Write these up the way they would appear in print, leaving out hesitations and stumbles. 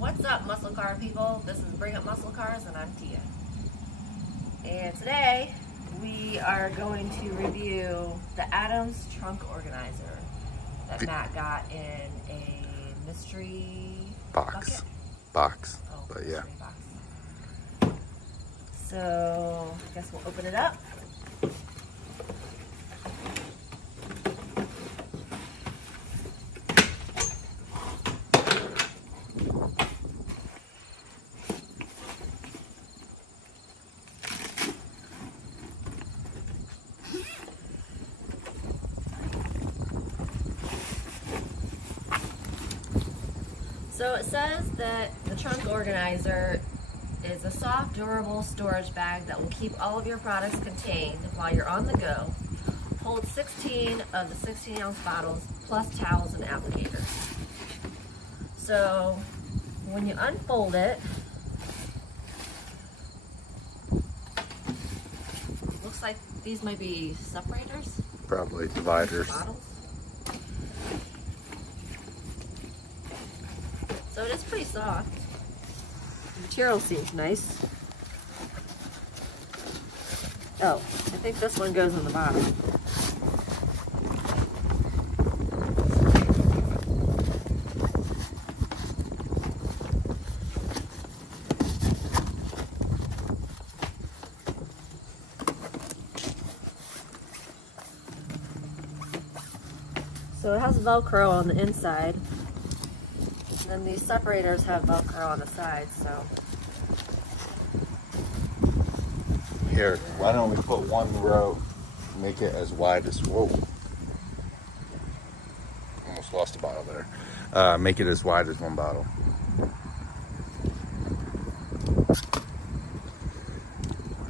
What's up, muscle car people? This is Bring Up Muscle Cars, and I'm Tia. And today we are going to review the Adams trunk organizer that Matt got in a mystery box. Oh, but yeah. Box. So I guess we'll open it up. So it says that the trunk organizer is a soft, durable storage bag that will keep all of your products contained while you're on the go. Holds 16 of the 16-ounce bottles, plus towels and applicators. So when you unfold it, looks like these might be separators. Probably dividers. Bottles. So it is pretty soft. The material seems nice. Oh, I think this one goes in the bottom. So it has Velcro on the inside. And these separators have Velcro on the sides, so. Here, why don't we put one row, make it as wide as, whoa. Almost lost a bottle there. Make it as wide as one bottle.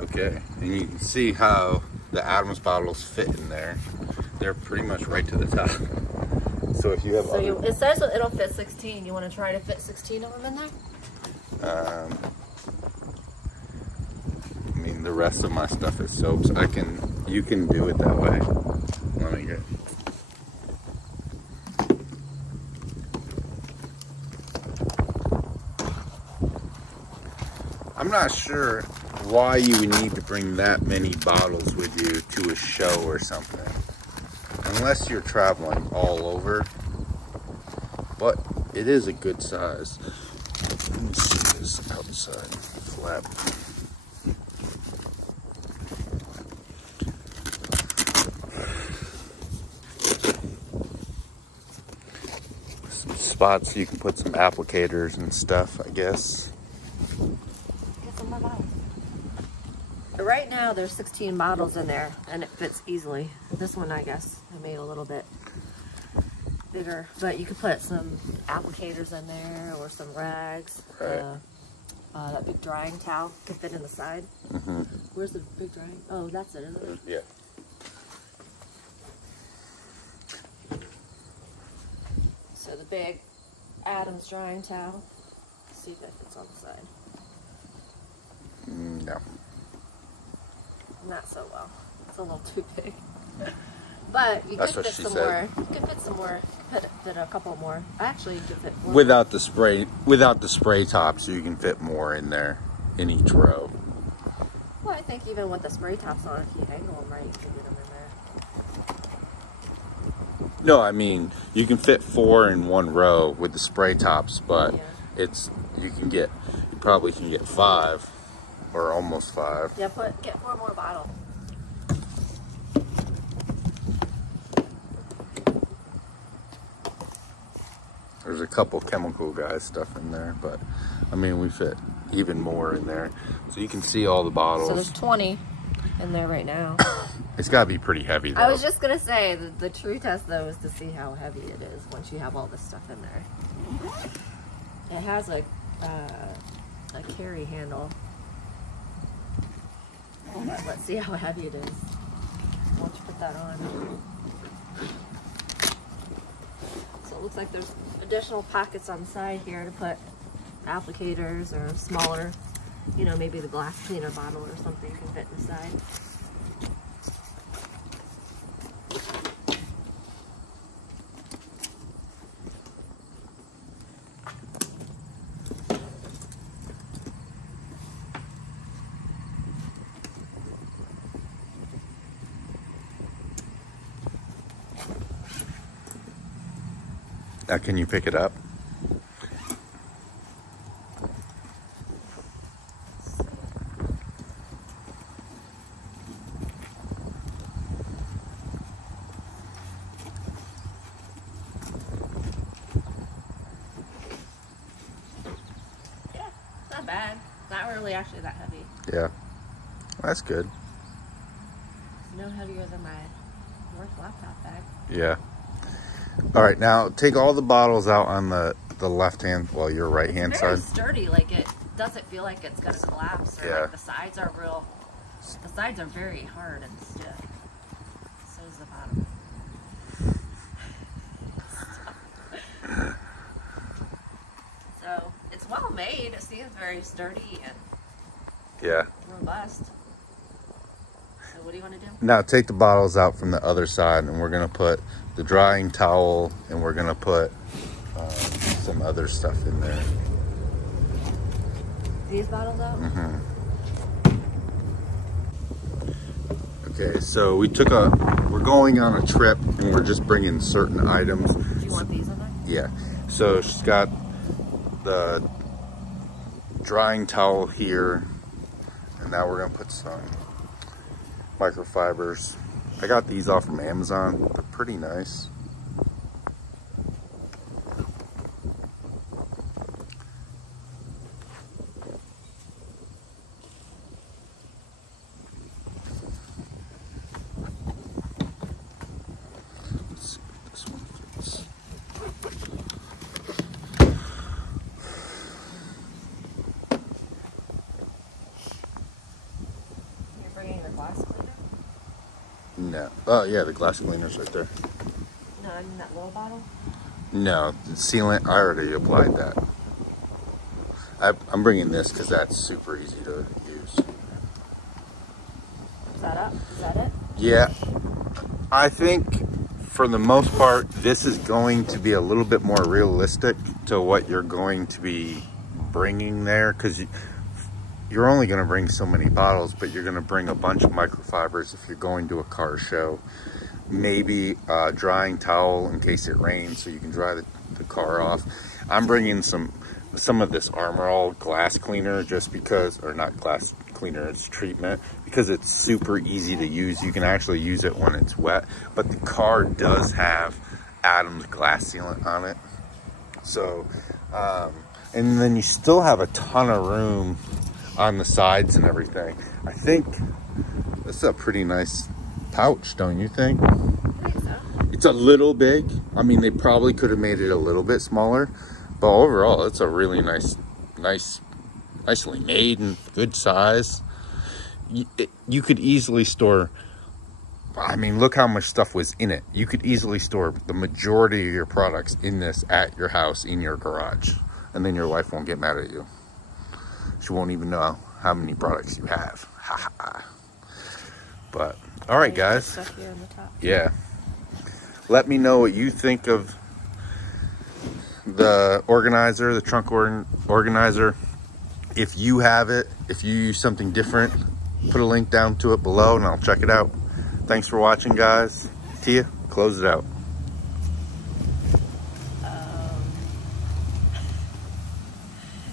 Okay, and you can see how the Adams bottles fit in there. They're pretty much right to the top. So if you have it says it'll fit 16. You want to try to fit 16 of them in there? I mean, the rest of my stuff is soaps. You can do it that way. Let me get. I'm not sure why you would need to bring that many bottles with you to a show or something. Unless you're traveling all over, but it is a good size. Let me see this outside flap. Some spots you can put some applicators and stuff, I guess. Get some more bottles. But right now there's 16 bottles in there and it fits easily. This one, I guess, I made a little bit bigger, but you could put some applicators in there or some rags. Right. That big drying towel could fit in the side. Mm-hmm. Where's the big drying? Oh, that's it, isn't it? Yeah. So the big Adams drying towel. Let's see if that fits on the side. No. Not so well. It's a little too big. But you That's could what fit she some said. more. You could fit some more. Fit a couple more. Actually, you could fit more. Without the spray tops, you can fit more in there in each row. Well, I think even with the spray tops on, if you angle them right, you can get them in there. No, I mean you can fit 4 in one row with the spray tops, but Yeah. you probably can get 5 or almost 5. Yeah, get 4 more bottles. There's a couple chemical guys stuff in there, but I mean we fit even more in there, so you can see all the bottles. So there's 20 in there right now. It's got to be pretty heavy though. I was just gonna say the true test though is to see how heavy it is once you have all this stuff in there. It has a carry handle. But let's see how heavy it is once you put that on. So it looks like there's additional pockets on the side here to put applicators or smaller, you know, maybe the glass cleaner bottle or something can fit in the side. Can you pick it up? Yeah, not bad. Not really actually that heavy. Yeah, that's good. No heavier than my work laptop bag. Yeah. All right, now take all the bottles out on the left hand, well, your right hand It's very side. sturdy. Like, it doesn't feel like it's gonna collapse. Or Yeah. like the sides are real. The sides are very hard and stiff. So is the bottom. So it's well made. It seems very sturdy and Yeah. robust. So what do you want to do? Now take the bottles out from the other side, and we're gonna put the drying towel, and we're gonna put some other stuff in there. These bottles out? Mm-hmm. Okay, so we're going on a trip, and we're just bringing certain items. Do you want these in there? Yeah. So she's got the drying towel here, and now we're gonna put some microfibers. I got these off from Amazon. They're pretty nice. Let's see what this one fits. You're bringing the glass cleaner? No. Oh yeah, the glass cleaner's right there. No, I mean that little bottle? No, the sealant, I already applied that. I'm bringing this because that's super easy to use. Is that up? Is that it? Yeah, I think for the most part, this is going to be a little bit more realistic to what you're going to be bringing there, because you're only going to bring so many bottles, but you're going to bring a bunch of microfibers if you're going to a car show. Maybe a drying towel in case it rains so you can dry the car off. I'm bringing some of this Armor All glass cleaner just because, or not glass cleaner, it's treatment, because it's super easy to use. You can actually use it when it's wet, but the car does have Adam's glass sealant on it. So, and then you still have a ton of room on the sides and everything. I think this is a pretty nice pouch, don't you think? I think so. It's a little big. I mean, they probably could have made it a little bit smaller, but overall, it's a really nicely made and good size. You could easily store, I mean, look how much stuff was in it. You could easily store the majority of your products in this at your house, in your garage, and then your wife won't get mad at you. She won't even know how many products you have. Ha ha. But all right, guys. Stuff here on the top. Yeah. Let me know what you think of the organizer, the trunk organizer. If you have it, if you use something different, put a link down to it below and I'll check it out. Thanks for watching, guys. Tia, close it out.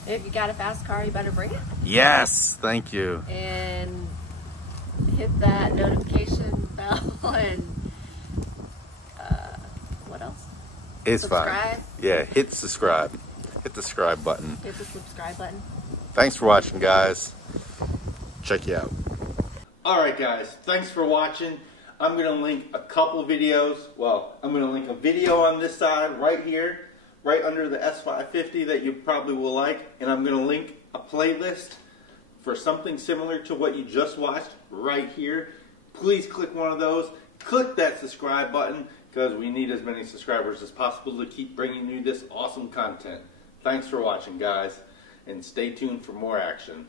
If you got a fast car, you better bring it. Yes, thank you. And hit that notification bell and what else? It's Subscribe. fine. Yeah, hit subscribe. Hit the subscribe button. Hit the subscribe button. Thanks for watching, guys. Check you out. All right, guys. Thanks for watching. I'm going to link a couple videos. Well, I'm going to link a video on this side right here, right under the S550 that you probably will like. And I'm going to link a playlist for something similar to what you just watched right here. Please click one of those. Click that subscribe button because we need as many subscribers as possible to keep bringing you this awesome content. Thanks for watching, guys, and stay tuned for more action.